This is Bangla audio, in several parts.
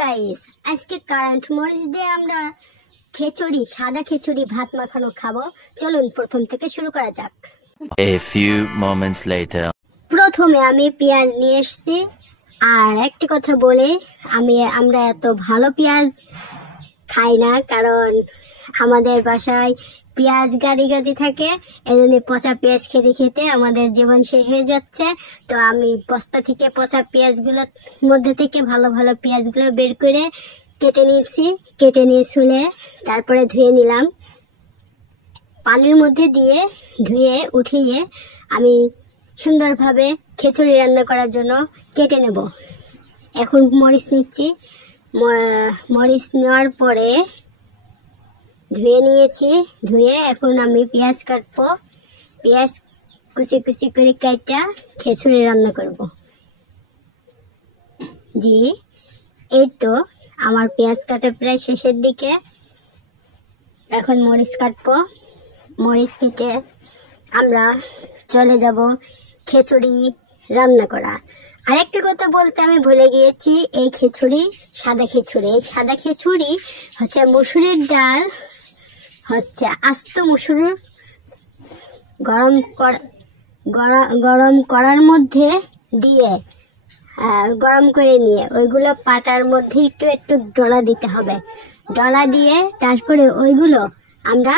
গাইস, আজকে কারেন্ট মরিচ দিয়ে আমরা খিচুড়ি, সাদা খিচুড়ি ভাত মাখানো খাবো। চলুন প্রথম থেকে শুরু করা যাক। A few moments later. প্রথমে আমি পেঁয়াজ নিয়ে এসেছি। আর একটি কথা বলে, আমরা এত ভালো পেঁয়াজ খাই না, কারণ আমাদের বাসায় পেঁয়াজ গাদি গাদি থাকে। এজন্য পচা পেঁয়াজ খেতে খেতে আমাদের জীবন শেষ হয়ে যাচ্ছে। তো আমি বস্তা থেকে পচা পেঁয়াজগুলোর মধ্যে থেকে ভালো ভালো পেঁয়াজগুলো বের করে কেটে নিয়েছি। কেটে নিয়ে শুলে তারপরে ধুয়ে নিলাম। পানির মধ্যে দিয়ে ধুয়ে উঠিয়ে আমি সুন্দরভাবে খিচুড়ি রান্না করার জন্য কেটে নেব। এখন মরিচ নিচ্ছি। মরিচ নেওয়ার পরে ধুয়ে নিয়েছি। ধুয়ে এখন আমি পেঁয়াজ কাটবো। পেঁয়াজ কুচি কুচি করে কাটা খিচুড়ি রান্না করব। জি, এই তো আমার পেঁয়াজ কাটা প্রায় শেষের দিকে। এখন মরিচ কাটবো। মরিচ কেটে আমরা চলে যাব খিচুড়ি রান্না করা। আরেকটা কথা বলতে আমি ভুলে গিয়েছি, এই খিচুড়ি সাদা খিচুড়ি। এই সাদা খিচুড়ি হচ্ছে মসুরের ডাল, হচ্ছে আস্ত মসুর গরম করার মধ্যে দিয়ে গরম করে নিয়ে ওইগুলো পাটার মধ্যে একটু একটু ডলা দিতে হবে। ডলা দিয়ে তারপরে ওইগুলো আমরা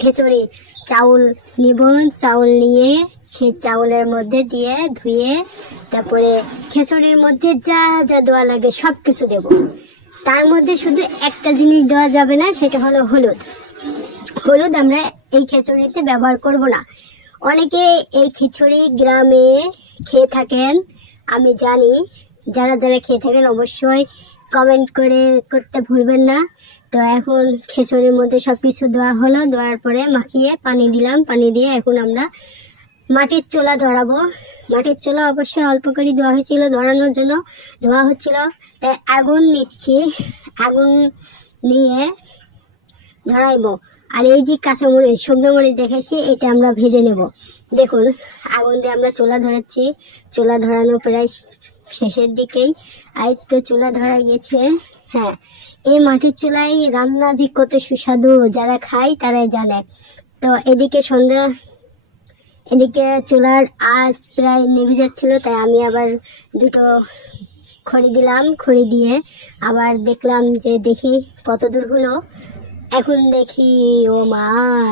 খিচুড়ি চাউল নিব। চাউল নিয়ে সে চাউলের মধ্যে দিয়ে ধুয়ে তারপরে খিচুড়ির মধ্যে যা যা দেওয়া লাগে সব কিছু দেব। তার মধ্যে শুধু একটা জিনিস দেওয়া যাবে না, সেটা হলো হলুদ। হলুদ আমরা এই খিচুড়িতে ব্যবহার করব না। অনেকে এই খিচুড়ি গ্রামে খেয়ে থাকেন, আমি জানি। যারা যারা খেয়ে থাকেন অবশ্যই কমেন্ট করতে ভুলবেন না। তো এখন খিচুড়ির মধ্যে সব কিছু দেওয়া হলো। দেওয়ার পরে মাখিয়ে পানি দিলাম। পানি দিয়ে এখন আমরা মাটির চুলা ধরাবো। মাটির চুলা অবশ্যই অল্প করে দেওয়া হয়েছিল, ধরানোর জন্য ধোয়া হচ্ছিল। তাই আগুন নিচ্ছি। আগুন নিয়ে ধরাইবো। আর এই যে কাঁচামরিচ, শুকনো মরিচ দেখেছি, এটা আমরা ভেজে নেব। দেখুন আগুন দিয়ে আমরা চুলা ধরাচ্ছি। চুলা ধরানো প্রায় শেষের দিকেই। আর তো চুলা ধরা গেছে। হ্যাঁ, এই মাটির চুলায় রান্না যে কত সুস্বাদু, যারা খায় তারাই জানে। তো এদিকে চুলার আঁচ প্রায় নেভে যাচ্ছিল, তাই আমি আবার দুটো খড়ি দিলাম। খড়ি দিয়ে আবার দেখলাম যে দেখি কত দূর হলো। এখন দেখি ও মা,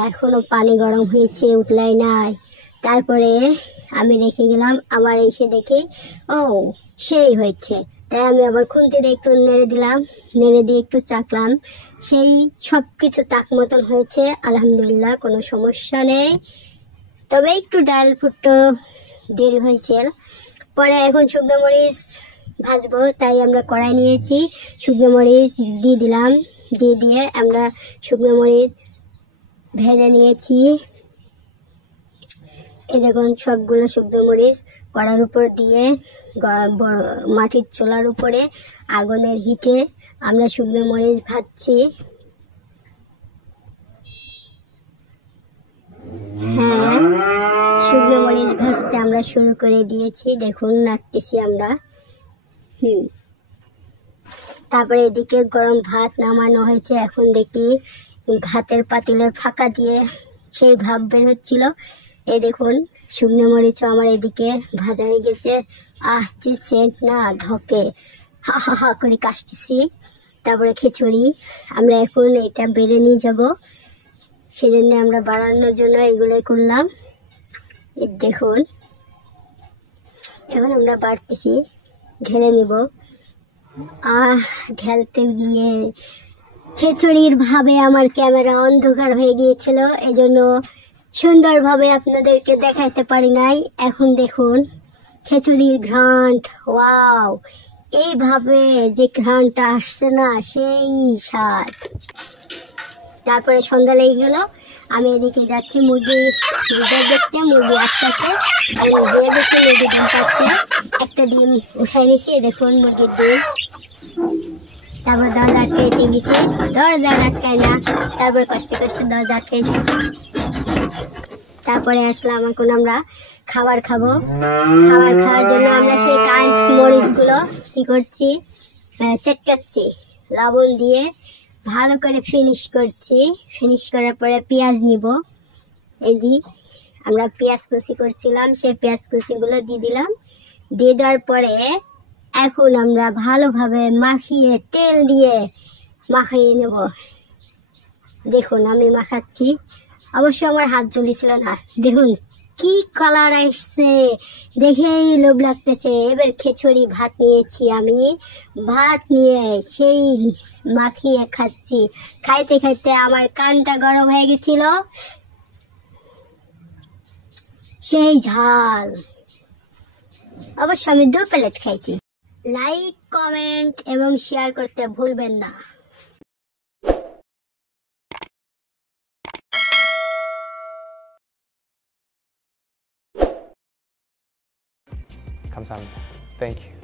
এখনো পানি গরম হয়েছে, উতলাই নাই। তারপরে আমি রেখে গেলাম। আবার এসে দেখি ও সেই হয়েছে। তাই আমি আবার খুন্তি দিয়ে একটু নেড়ে দিলাম। নেড়ে দিয়ে একটু চাকলাম। সেই সব কিছু তাক মতন হয়েছে, আলহামদুলিল্লাহ, কোনো সমস্যা নেই। তবে একটু ডাল ফুটো দেরি হয়েছে। পরে এখন শুকনো মরিচ ভাজবো, তাই আমরা কড়াই নিয়েছি। শুকনো মরিচ দিয়ে দিলাম। দিয়ে আমরা শুকনো মরিচ ভেজে নিয়েছি। এই দেখুন সবগুলো শুকনো মরিচ কড়ার উপর দিয়ে মাটির চুলার উপরে আগুনের হিটে আমরা শুকনো মরিচ ভাজছি। হ্যাঁ, শুকনো মরিচ ভাজতে আমরা শুরু করে দিয়েছি। দেখুন নাড়তেছি আমরা। তারপরে এদিকে গরম ভাত নামানো হয়েছে। এখন দেখি ভাতের পাতিলের ফাঁকা দিয়ে সেই ভাব বের হচ্ছিল। এই দেখুন শুকনো মরিচও আমার এদিকে ভাজা হয়ে গেছে। যে সেন্ট না, ধকে হা হা হা করে কাশতেছি। তারপরে খিচুড়ি আমরা এখন এটা বেড়ে নিয়ে যাব, সেজন্য আমরা বাড়ানোর জন্য এগুলোই করলাম। দেখুন এখন আমরা বাড়তেছি, ঢেলে নিব। ঢেলতে গিয়ে খিচুড়ির ভাবে আমার ক্যামেরা অন্ধকার হয়ে গিয়েছিল, এজন্য সুন্দরভাবে আপনাদেরকে দেখাতে পারি নাই। এখন দেখুন খিচুড়ির ঘ্রাণ, ওয়াও, এইভাবে যে ঘ্রাণটা আসছে না, সেই স্বাদ। তারপরে সন্ধ্যা লেগে গেল। আমি এদিকে যাচ্ছি মুরগি দেখতে। মুরগি আসতেছে, আমি দিয়ে দেখছি মুরগি ডিম পাচ্ছে। একটা ডিম উঠাই নিয়েছি, দেখুন মুরগির ডিম। তারপর দরজা আটকাইতে গেছি, দরজা আটকাই না। তারপর কষ্টে কষ্টে দরজা আটকাইছি। তারপরে আসলাম, এখন আমরা খাবার খাবো। খাবার খাওয়ার জন্য আমরা সেই কারেন্ট মরিচগুলো কি করছি, চটকাচ্ছি, লবণ দিয়ে ভালো করে ফিনিশ করছি। ফিনিশ করার পরে পেঁয়াজ নিব। এই যে আমরা পেঁয়াজ কুচি করছিলাম, সেই পেঁয়াজ কুচিগুলো দিয়ে দিলাম। দিয়ে দেওয়ার পরে এখন আমরা ভালোভাবে মাখিয়ে তেল দিয়ে মাখিয়ে নেব। দেখুন আমি মাখাচ্ছি, অবশ্য আমার হাত জ্বলেছিল না। দেখুন কি কালার আসছে, দেখেই লোভ লাগতেছে। এবার খিচুড়ি ভাত নিয়েছি আমি, ভাত নিয়ে সেই মাখিয়ে খাচ্ছি। খাইতে খাইতে আমার কানটা গরম হয়ে গেছিল, সেই ঝাল। অবশ্য আমি 2 প্লেট খাইছি। লাইক, কমেন্ট এবং শেয়ার করতে ভুলবেন না। 감사합니다. Thank you.